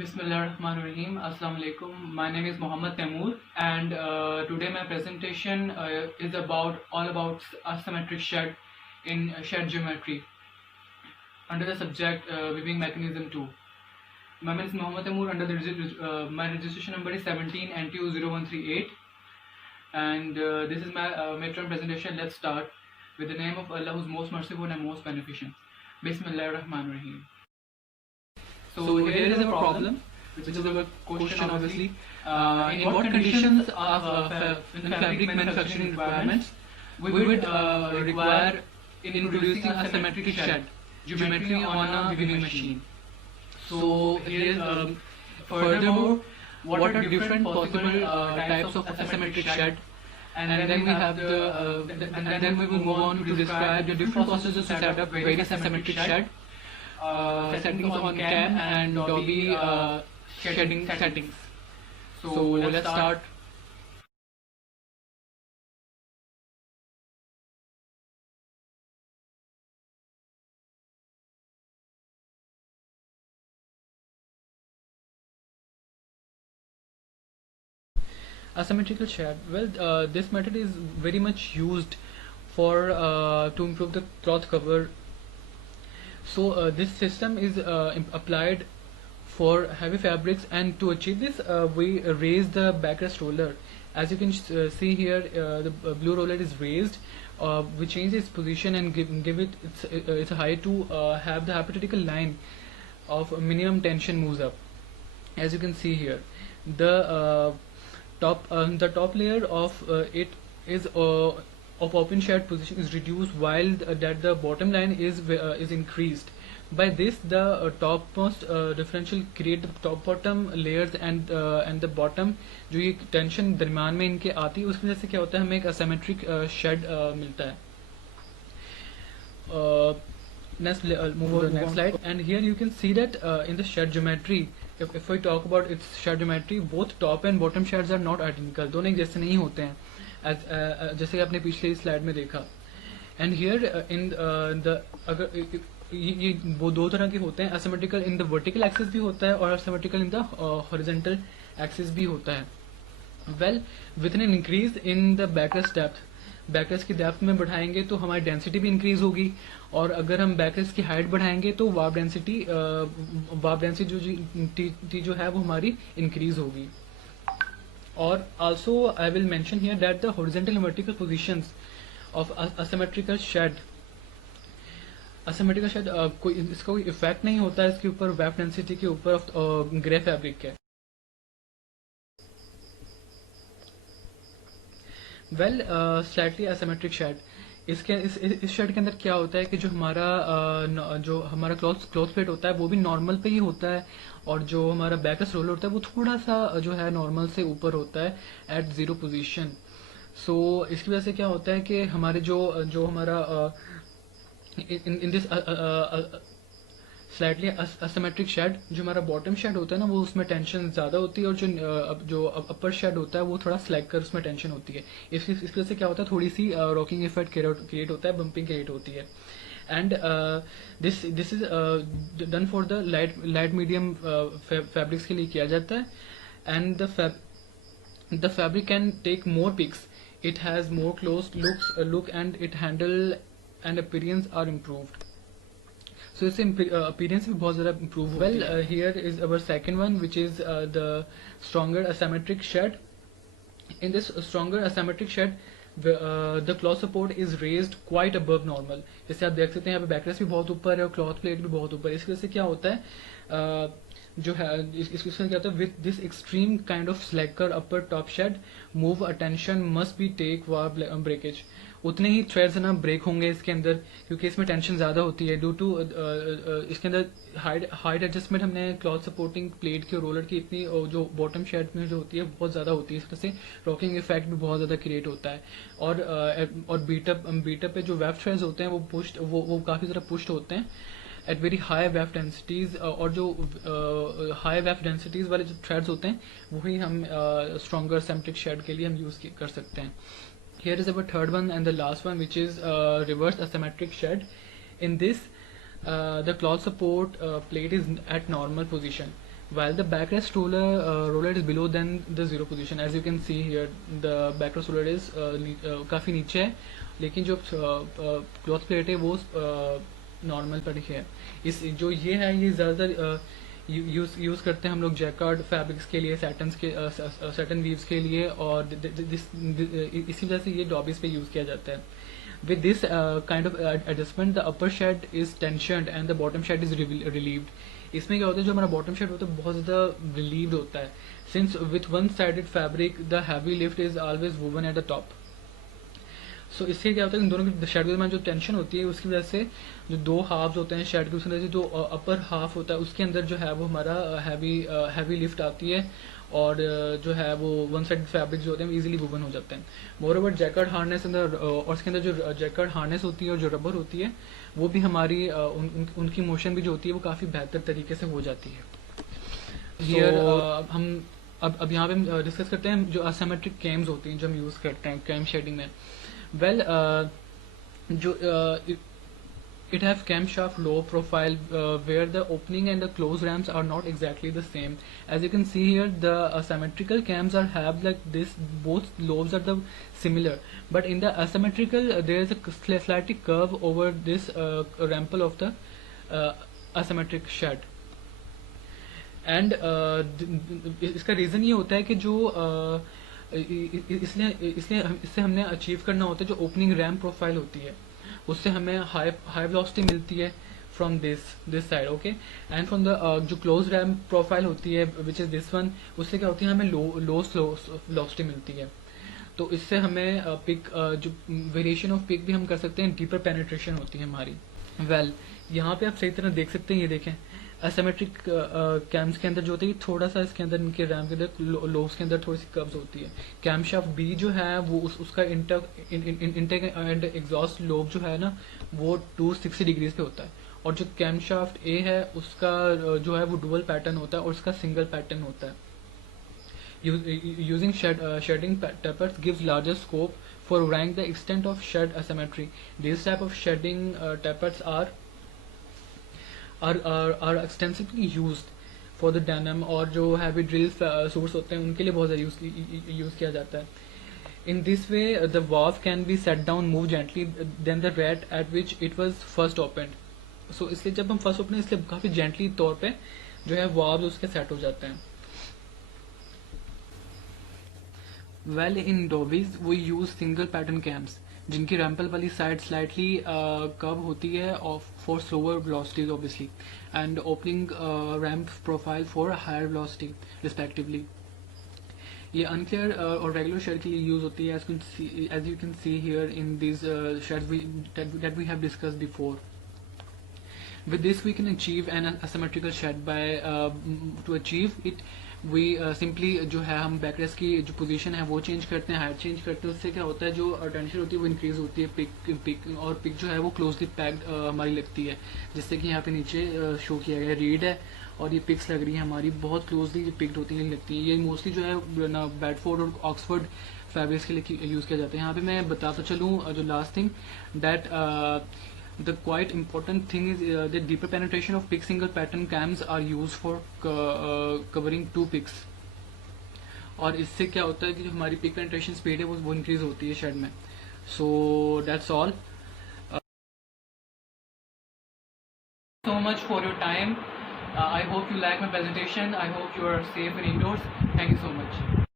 Bismillahirrahmanirrahim. Assalamu alaikum. My name is Mohammad Taimur, and today my presentation is all about asymmetric shed in shed geometry under the subject weaving mechanism 2. My name is Mohammad Taimur. Under the my registration number is 17 NTU0138, and this is my midterm presentation. Let's start with the name of Allah, who's most merciful and most beneficent. Bismillahirrahmanirrahim. So here is a problem, which is a question obviously. In what conditions of in fabric manufacturing requirements we would require in introducing a symmetric shed geometry on a weaving machine? So here is furthermore, what are different possible types of asymmetric shed, and then we have and then we will move on to describe the different processes to set up various asymmetric shed settings on CAM and Adobe shedding settings. So let's start. Asymmetrical shed. Well, this method is very much used for to improve the cloth cover. So this system is applied for heavy fabrics, and to achieve this we raise the backrest roller. As you can see here, the blue roller is raised. We change its position and give it its height to have the hypothetical line of minimum tension moves up. As you can see here, the top layer of it is of open shed position is reduced, while that the bottom line is increased. By this, the topmost differential create the top bottom layers and the bottom जो ये tension दरमियान में इनके आती है, उसकी वजह से क्या होता है, हमें एक asymmetric shed मिलता है. Next, move on to the next slide, and here you can see that in the shed geometry, if we talk about its shed geometry, both top and bottom sheds are not identical. दोनों एक जैसे नहीं होते हैं, जैसे कि आपने पिछले स्लाइड में देखा. एंड हियर इन द अगर ये वो दो तरह के होते हैं, asymmetrical in the vertical axis भी होता है और asymmetrical in the horizontal axis भी होता है. Well, with an increase in the backrest depth, backrest की डेप्थ में बढ़ाएंगे तो हमारी डेंसिटी भी इंक्रीज होगी, और अगर हम बैकरेस्ट की हाइट बढ़ाएंगे तो वार्प डेंसिटी जो है वो हमारी इंक्रीज होगी. और also I will mention here that the horizontal and vertical positions of asymmetrical shed कोई इसका कोई इफेक्ट नहीं होता है इसके ऊपर वेब डेंसिटी के ऊपर ऑफ ग्रे फैब्रिक के. वेल, स्लाइटली asymmetric shed, इसके इस शेड के अंदर क्या होता है कि जो हमारा क्लॉथ प्लेट होता है वो भी नॉर्मल पे ही होता है, और जो हमारा बैकरेस्ट रोलर होता है वो थोड़ा सा जो है नॉर्मल से ऊपर होता है एट जीरो पोजीशन. सो इसकी वजह से क्या होता है कि हमारे जो हमारा in this slightly asymmetric shade, जो हमारा बॉटम शेड होता है ना, वो उसमें टेंशन ज़्यादा होती है, और जो अपर शेड होता है वो थोड़ा स्लैग कर उसमें टेंशन होती है. इस वजह से क्या होता है, थोड़ी सी रॉकिंग इफेक्ट क्रिएट होता है, बम्पिंग क्रिएट होती है. And this is done for the light medium fabrics के लिए किया जाता है. And the fabric can take more picks, it has more close look and it handle and appearance are improved. So its appearance भी बहुत ज़्यादा improve. Well, here is our second one, which is the stronger asymmetric shed. In this stronger asymmetric shed, the cloth support is raised quite above normal. जैसे आप देख सकते हैं यहाँ पे बैकरेस्ट भी बहुत ऊपर है और क्लॉथ प्लेट भी बहुत ऊपर है. इसकी वजह से क्या होता है, जो है इसकी वजह से क्या होता है, with this extreme kind of slacker upper top shed move attention must be take warp breakage. उतने ही थ्रेड्स ना ब्रेक होंगे इसके अंदर, क्योंकि इसमें टेंशन ज़्यादा होती है ड्यू टू इसके अंदर हाइट एडजस्टमेंट हमने क्लॉथ सपोर्टिंग प्लेट की और रोलर की इतनी जो बॉटम शेड में जो होती है बहुत ज़्यादा होती है. इस तरह से रॉकिंग इफेक्ट भी बहुत ज़्यादा क्रिएट होता है. और बीटअप पे जो वेब थ्रेड्स होते हैं वो काफ़ी ज़्यादा पुश्ड होते हैं at very high weave densities, और जो हाई वेब डेंसिटीज वाले जो थ्रेड्स होते हैं वही हम स्ट्रॉन्गर asymmetric शेड के लिए हम यूज़ कर सकते हैं. Here is our third one and the last one, which is reverse asymmetric shed. In this, the cloth support plate is at normal position, while the backrest roller is below than the zero position. As you can see here, the backrest roller is काफ़ी नीचे है, लेकिन जो cloth plate है वो normal पर ही है. इस जो ये है ये ज़्यादातर यूज़ करते हैं हम लोग जैकार्ड फैब्रिक्स के लिए, सैटन वीव्स के लिए, और इसी वजह से ये डॉबीज पे यूज़ किया जाता है. With this kind of adjustment, the upper shed is tensioned and the bottom shed is relieved. इसमें क्या होता है, जो हमारा bottom shed होता है बहुत ज़्यादा relieved होता है. Since with one-sided fabric, the heavy lift is always woven at the top. So इससे क्या होता है, इन दोनों के शेड के दरमियान जो टेंशन होती है उसकी वजह से जो दो हाफ्स होते हैं शेड के, उसकी वजह से जो अपर हाफ होता है उसके अंदर जो है वो हमारा हैवी लिफ्ट आती है, और जो है वो वन साइड फैब्रिक जो होते हैं इजीली वुवन हो जाते हैं. मोर ओवर जैकार्ड हार्नेस अंदर, और इसके अंदर जो जैकार्ड हार्नेस होती है और जो रबर होती है वो भी हमारी उनकी मोशन भी जो होती है वो काफ़ी बेहतर तरीके से हो जाती है. हियर हम अब यहाँ पे हम डिस्कस करते हैं जो असिमेट्रिक कैम्स होती हैं जो हम यूज़ करते हैं कैम शेडिंग में. वेल जो it have camshaft low profile where the opening and the close ramps are not exactly the same. As you can see here, the symmetrical cams are have like this, both lobes are the similar, but in the asymmetrical there is a slightly curve over this rample of the asymmetric shed. And इसका reason ये होता है कि जो इससे हमने achieve करना होता है जो ओपनिंग रैम प्रोफाइल होती है उससे हमें हाई वेलोसिटी मिलती है from this side, okay. And from the जो क्लोज रैम प्रोफाइल होती है विच इज़ दिस वन, उससे क्या होती है हमें लो स्लो वेलोसिटी मिलती है. तो इससे हमें पिक जो वेरिएशन ऑफ पिक भी हम कर सकते हैं, डीपर पेनिट्रेशन होती है हमारी. वेल यहाँ पे आप सही तरह देख सकते हैं, ये देखें असिमेट्रिक कैम्स के अंदर जो होती है थोड़ा सा इसके अंदर इनके रैम के अंदर लोब्स के अंदर थोड़ी सी कर्व्स होती है. कैम शाफ्ट बी जो है वो उसका इंटेक एंड एग्जॉस्ट लोब जो है ना वो 260 डिग्रीज पे होता है, और जो कैम शाफ्ट ए है उसका जो है वो डुअल पैटर्न होता है और उसका सिंगल पैटर्न होता है. Using shedding tapers gives larger scope for varying the extent of shed asymmetry. These type of shedding tapers are extensively used for the denim, और जो heavy drill सूट्स होते हैं उनके लिए बहुत ज़्यादा यूज़ किया जाता है. In this way, the valve can be set down more gently than the rate at which it was first opened. So इसलिए जब हम फर्स्ट ओपन इसलिए काफ़ी जेंटली तौर पे जो है valves उसके सेट हो जाते हैं. Well, in Dobies we use single pattern cams जिनकी रैम्पल वाली साइड स्लाइटली कर्व होती है for slower velocities obviously, and opening ramp profile for higher velocity respectively. ये अनक्लियर और रेगुलर शेड के लिए यूज होती है, as you can see here in this shades that we have discussed before. With this we can achieve an asymmetrical shed by to achieve it we simply जो है हम backrest की जो position है वो चेंज करते हैं, हाइट चेंज करते हैं. उससे क्या होता है जो टेंशन होती है वो इंक्रीज होती है, पिक और पिक जो है वो क्लोजली पैक्ड हमारी लगती है, जिससे कि यहाँ पे नीचे शो किया गया रीड है और ये पिक्स लग रही है हमारी बहुत क्लोजली पिक्ड होती है लगती है. ये मोस्टली जो है ना बेडफोर्ड और ऑक्सफोर्ड फैब्रिक्स के लिए यूज़ किया जाता है. यहाँ पे मैं बताता चलूँ जो last thing that the quite important thing is the deeper penetration of pick single pattern cams are used for covering two picks. और इससे क्या होता है कि जो हमारी पिक पेनिट्रेशन स्पीड है वो इंक्रीज होती है शेड में. So that's all. So much for your time. I hope you like my presentation. I hope you are safe and indoors. Thank you so much.